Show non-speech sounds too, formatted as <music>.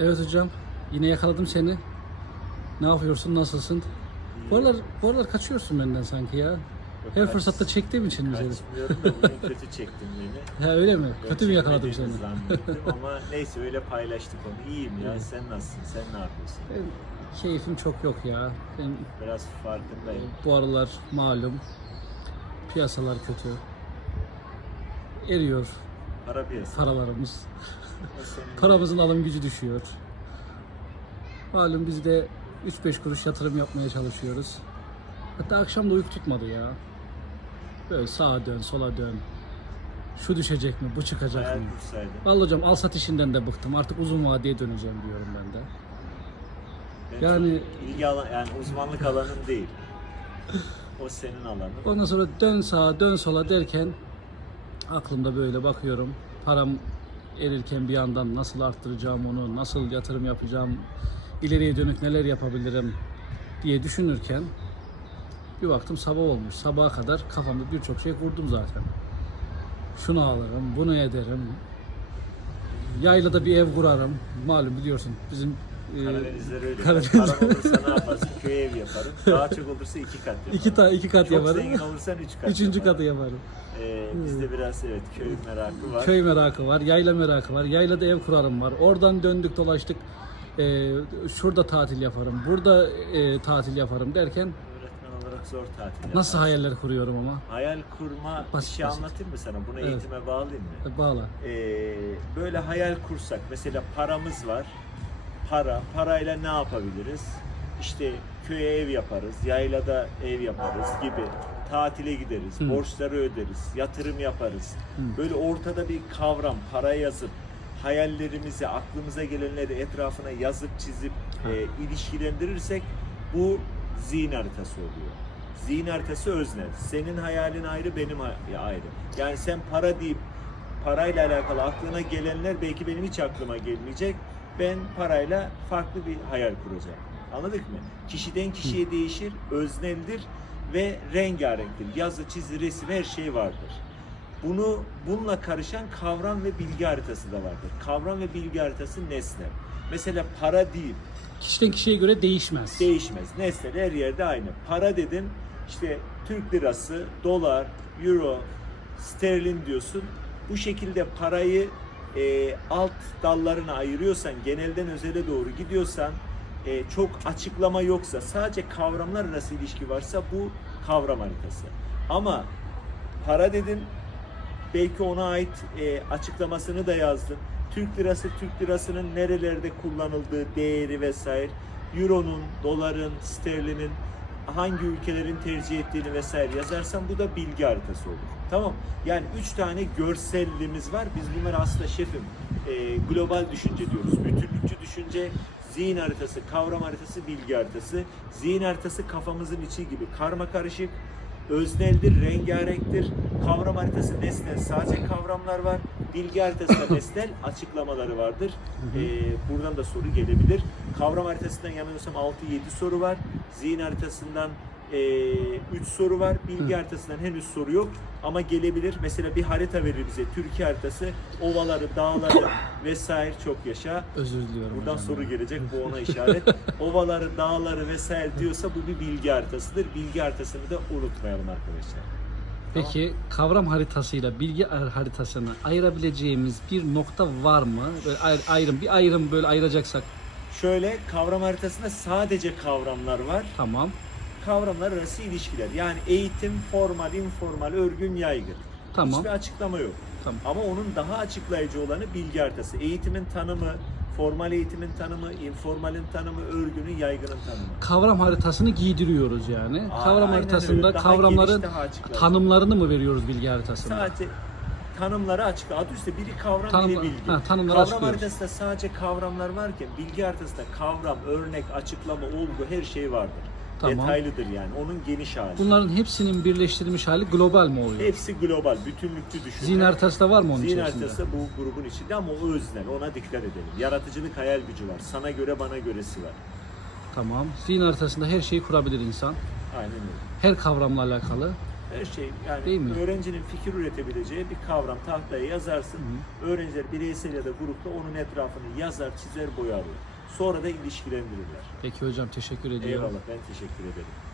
Evet hocam. Yine yakaladım seni. Ne yapıyorsun? Nasılsın? Bu aralar, bu aralar kaçıyorsun benden sanki ya. Her kaç- fırsatta çektiğim için seni? Kaçmıyorum da bugün kötü çektin beni. <laughs> Ha öyle mi? Kötü mü yakaladım seni? çekmediğini zannettim <laughs> ama neyse öyle paylaştık onu. İyiyim ya sen nasılsın? Sen ne yapıyorsun? Benim keyfim çok yok ya. Ben Biraz farkındayım. bu aralar malum piyasalar kötü. Eriyor Para piyasası. paralarımız. Paramızın alım gücü düşüyor. Malum biz de 3-5 kuruş yatırım yapmaya çalışıyoruz. Hatta akşam da uyku tutmadı ya. Böyle sağa dön, sola dön. Şu düşecek mi, bu çıkacak Hayal mı? kursaydın. Vallahi hocam al sat işinden de bıktım. Artık uzun vadeye döneceğim diyorum ben de. Ben Yani- ilgi alan, yani uzmanlık alanın değil. O senin alanın. Ondan sonra dön sağa, dön sola derken aklımda böyle bakıyorum. Param erirken bir yandan nasıl arttıracağım onu, nasıl yatırım yapacağım, ileriye dönük neler yapabilirim diye düşünürken bir baktım sabah olmuş. Sabaha kadar kafamda birçok şey kurdum zaten. Şunu alırım, bunu ederim. Yaylada bir ev kurarım. Malum biliyorsun bizim e, Karadenizler öyle. Karadeniz- Param olursa ne yaparsın? Köy ev yaparım. Daha çok olursa iki kat yaparım. iki, ta, iki kat Çok yaparım. zengin olursan üç kat Üçüncü yaparım. katı yaparım. Ee, bizde biraz evet köy merakı var. Köy merakı var, yayla merakı var. Yaylada ev kurarım var. Oradan döndük dolaştık. Ee, şurada tatil yaparım, burada e, tatil yaparım derken Öğretmen olarak zor tatil nasıl yaparsın. hayaller kuruyorum ama. Hayal kurma Basit bir şey basit. anlatayım mı sana? Bunu Evet. eğitime bağlayayım mı? E, Bağla. Ee, böyle hayal kursak mesela paramız var. Para, parayla ne yapabiliriz? İşte köye ev yaparız, yaylada ev yaparız gibi. Tatile gideriz, Hı. borçları öderiz, yatırım yaparız. Hı. Böyle ortada bir kavram, para yazıp hayallerimizi, aklımıza gelenleri etrafına yazıp çizip e, ilişkilendirirsek bu zihin haritası oluyor. Zihin haritası öznel. Senin hayalin ayrı, benim ayrı. Yani sen para deyip parayla alakalı aklına gelenler belki benim hiç aklıma gelmeyecek. Ben parayla farklı bir hayal kuracağım. Anladık mı? Kişiden kişiye değişir, özneldir ve rengarenktir. Yazı, çizi, resim her şey vardır. Bunu bununla karışan kavram ve bilgi haritası da vardır. Kavram ve bilgi haritası nesnel. Mesela para değil, Kişiden kişiye göre değişmez. değişmez. Nesnel her yerde aynı. Para dedin işte Türk lirası, dolar, euro, sterlin diyorsun. Bu şekilde parayı e, alt dallarına ayırıyorsan, genelden özele doğru gidiyorsan, e, çok açıklama yoksa, sadece kavramlar arası ilişki varsa bu kavram haritası. Ama para dedin, belki ona ait e, açıklamasını da yazdın. Türk lirası, Türk lirasının nerelerde kullanıldığı değeri vesaire, euronun, doların, sterlinin hangi ülkelerin tercih ettiğini vesaire yazarsan bu da bilgi haritası olur. Tamam. Yani üç tane görsellimiz var. Biz bunları aslında şefim e, global düşünce diyoruz. Bütünlükçü düşünce, zihin haritası, kavram haritası, bilgi haritası. Zihin haritası kafamızın içi gibi karma karışık, özneldir, rengarenktir. Kavram haritası nesnel, sadece kavramlar var. Bilgi haritası da <coughs> nesnel, açıklamaları vardır. Ee, buradan da soru gelebilir. Kavram haritasından yanılmıyorsam 6-7 soru var. Zihin haritasından 3 soru var. Bilgi haritasından henüz soru yok ama gelebilir. Mesela bir harita verir bize. Türkiye haritası, ovaları, dağları <coughs> vesaire çok yaşa. Özür diliyorum. Buradan hocam soru ya. gelecek bu ona <laughs> işaret. Ovaları, dağları vesaire diyorsa bu bir bilgi haritasıdır. Bilgi haritasını da unutmayalım arkadaşlar. Peki kavram haritasıyla bilgi haritasını ayırabileceğimiz bir nokta var mı? Böyle ayr- ayrım, bir ayrım böyle ayıracaksak Şöyle kavram haritasında sadece kavramlar var. tamam. Kavramlar arası ilişkiler. Yani eğitim, formal, informal, örgün, yaygın. Tamam. Hiçbir açıklama yok. Tamam. Ama onun daha açıklayıcı olanı bilgi haritası. Eğitimin tanımı, formal eğitimin tanımı, informalin tanımı, örgünün, yaygının tanımı. Kavram haritasını giydiriyoruz yani. Aa, kavram haritasında kavramların tanımlarını mı veriyoruz bilgi haritasında? Sadece tanımları açık. Adı üstü biri kavram, Tanım- biri bilgi. ha, tanımları kavram açıklıyoruz. haritasında sadece kavramlar varken bilgi haritasında kavram, örnek, açıklama, olgu her şey vardır. Tamam. Detaylıdır yani. Onun geniş hali. Bunların hepsinin birleştirilmiş hali global mi oluyor? Hepsi global, bütünlüklü düşünme. Zihin haritası da var mı onun Zihin içerisinde? haritası bu grubun içinde ama o öznel. Ona dikkat edelim. Yaratıcılık, hayal gücü var. Sana göre, bana göresi var. Tamam. Zihin haritasında her şeyi kurabilir insan. Aynen öyle. Her kavramla alakalı. Her şey yani Değil mi? öğrencinin fikir üretebileceği bir kavram tahtaya yazarsın. Öğrenciler bireysel ya da grupta onun etrafını yazar, çizer, boyarlar. Sonra da ilişkilendirirler. Peki hocam teşekkür ediyorum. Eyvallah ben teşekkür ederim.